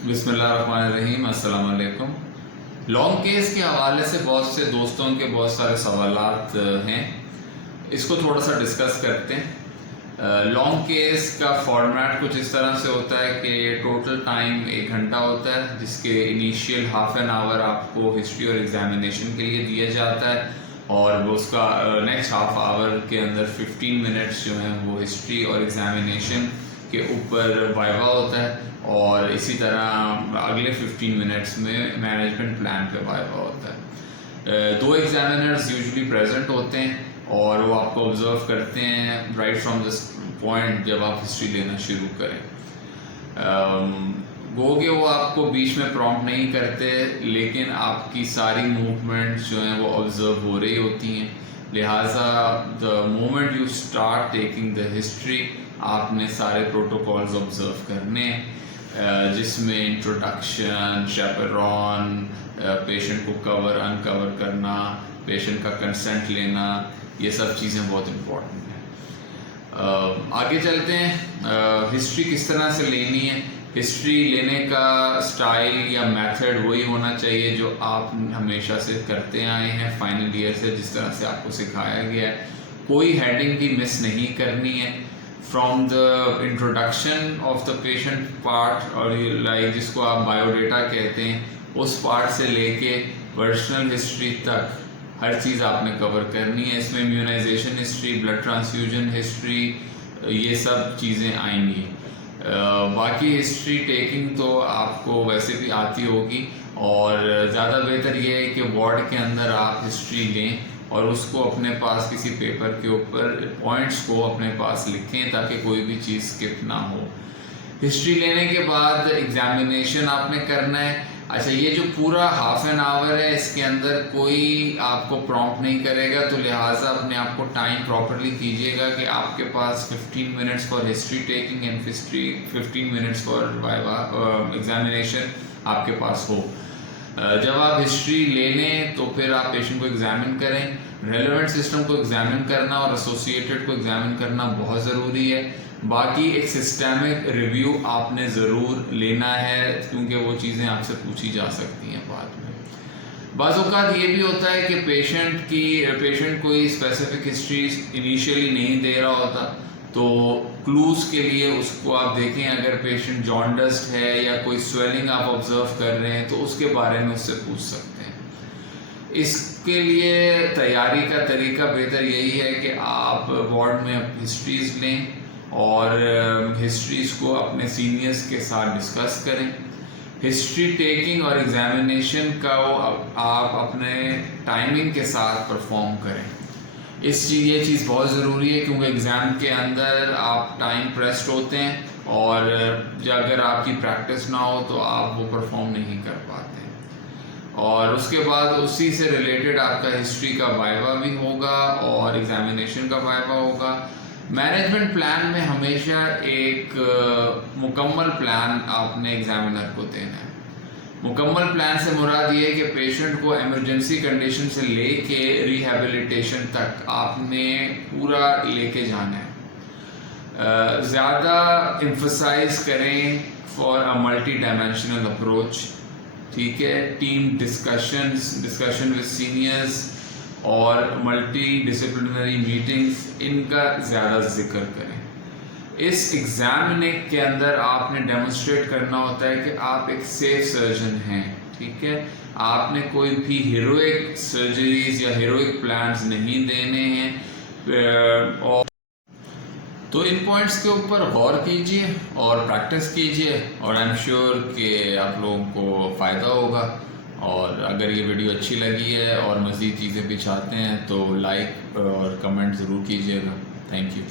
बिस्मिल्लाहिर्रहमानिर्रहीम। अस्सलाम वालेकुम। लॉन्ग केस के हवाले से बहुत से दोस्तों के बहुत सारे सवालात हैं, इसको थोड़ा सा डिस्कस करते हैं। लॉन्ग केस का फॉर्मेट कुछ इस तरह से होता है कि टोटल टाइम 1 घंटा होता है, जिसके इनिशियल हाफ एन आवर आपको हिस्ट्री और एग्जामिनेशन के लिए दिया जाता है, और उसका नेक्स्ट हाफ आवर के अंदर 15 मिनट्स जो हैं वो हिस्ट्री और एग्जामिनेशन के ऊपर वाइवा होता है, और इसी तरह अगले 15 मिनट्स में मैनेजमेंट प्लान पे वाइवा होता है। 2 एग्जामिनर्स यूजुअली प्रेजेंट होते हैं और वो आपको ऑब्जर्व करते हैं राइट फ्रॉम दिस पॉइंट जब आप हिस्ट्री लेना शुरू करें। गो कि वो आपको बीच में प्रॉम्प्ट नहीं करते, लेकिन आपकी सारी मूवमेंट्स जो हैं वो ऑब्जर्व हो रही होती हैं। लिहाजा the moment you start taking the history, आपने सारे प्रोटोकॉल्स ऑब्जर्व करने, जिसमें इंट्रोडक्शन, चैपरॉन, पेशेंट को कवर अनकवर करना, पेशेंट का कंसेंट लेना, ये सब चीज़ें बहुत इम्पोर्टेंट हैं। आगे चलते हैं। हिस्ट्री किस तरह से लेनी है। हिस्ट्री लेने का स्टाइल या मेथड वही होना चाहिए जो आप हमेशा से करते आए हैं फाइनल ईयर से, जिस तरह से आपको सिखाया गया है। कोई हेडिंग भी मिस नहीं करनी है। From the introduction of the patient part, और लाइक जिसको आप बायोडेटा कहते हैं, उस पार्ट से लेके पर्सनल हिस्ट्री तक हर चीज़ आपने कवर करनी है। इसमें immunisation history, blood transfusion history, ये सब चीज़ें आएंगी। बाकी हिस्ट्री टेकिंग तो आपको वैसे भी आती होगी, और ज़्यादा बेहतर ये है कि वार्ड के अंदर आप हिस्ट्री लें और उसको अपने पास किसी पेपर के ऊपर पॉइंट्स को अपने पास लिखें ताकि कोई भी चीज़ स्किप ना हो। हिस्ट्री लेने के बाद एग्जामिनेशन आपने करना है। अच्छा, ये जो पूरा हाफ एन आवर है, इसके अंदर कोई आपको प्रॉम्प्ट नहीं करेगा, तो लिहाजा अपने आप को टाइम प्रॉपरली कीजिएगा कि आपके पास 15 minutes for history taking and 15 minutes for viva examination आपके पास हो। जब आप हिस्ट्री ले लें तो फिर आप पेशेंट को एग्जामिन करें। रेलेवेंट सिस्टम को एग्जामिन करना और एसोसिएटेड को एग्जामिन करना बहुत ज़रूरी है। बाकी एक सिस्टेमिक रिव्यू आपने ज़रूर लेना है, क्योंकि वो चीज़ें आपसे पूछी जा सकती हैं बाद में। बाज़ औक़ात ये भी होता है कि पेशेंट कोई स्पेसिफिक हिस्ट्री इनिशियली नहीं दे रहा होता, तो क्लूज़ के लिए उसको आप देखें। अगर पेशेंट जॉन्डिस्ड है या कोई स्वेलिंग आप ऑब्जर्व कर रहे हैं तो उसके बारे में उससे पूछ सकते हैं। इसके लिए तैयारी का तरीका बेहतर यही है कि आप वार्ड में हिस्ट्रीज़ लें और हिस्ट्रीज़ को अपने सीनियर्स के साथ डिस्कस करें। हिस्ट्री टेकिंग और एग्जामिनेशन का आप अपने टाइमिंग के साथ परफॉर्म करें। ये चीज़ बहुत ज़रूरी है, क्योंकि एग्ज़ाम के अंदर आप टाइम प्रेस्ड होते हैं, और अगर आपकी प्रैक्टिस ना हो तो आप वो परफॉर्म नहीं कर पाते। और उसके बाद उसी से रिलेटेड आपका हिस्ट्री का वाइवा भी होगा और एग्ज़ामिनेशन का वाइवा होगा। मैनेजमेंट प्लान में हमेशा एक मुकम्मल प्लान आपने एग्ज़ामिनर को देना है। मुकम्मल प्लान से मुराद ये है कि पेशेंट को इमरजेंसी कंडीशन से लेके रिहैबिलिटेशन तक आपने पूरा लेके जाना है। ज़्यादा एम्फसाइज करें for a multi dimensional approach, ठीक है। टीम डिस्कशन विद सीनियर्स और मल्टी डिसिप्लिनरी मीटिंग्स, इनका ज़्यादा जिक्र करें। इस एग्ज़ाम के अंदर आपने डेमोन्स्ट्रेट करना होता है कि आप एक सेफ सर्जन हैं, ठीक है। आपने कोई भी हीरोइक सर्जरीज या हीरोइक प्लान्स नहीं देने हैं। और तो इन पॉइंट्स के ऊपर गौर कीजिए और प्रैक्टिस कीजिए, और आई एम श्योर कि आप लोगों को फ़ायदा होगा। और अगर ये वीडियो अच्छी लगी है और मज़ीद चीज़ें भी चाहते हैं तो लाइक और कमेंट ज़रूर कीजिएगा। Thank you.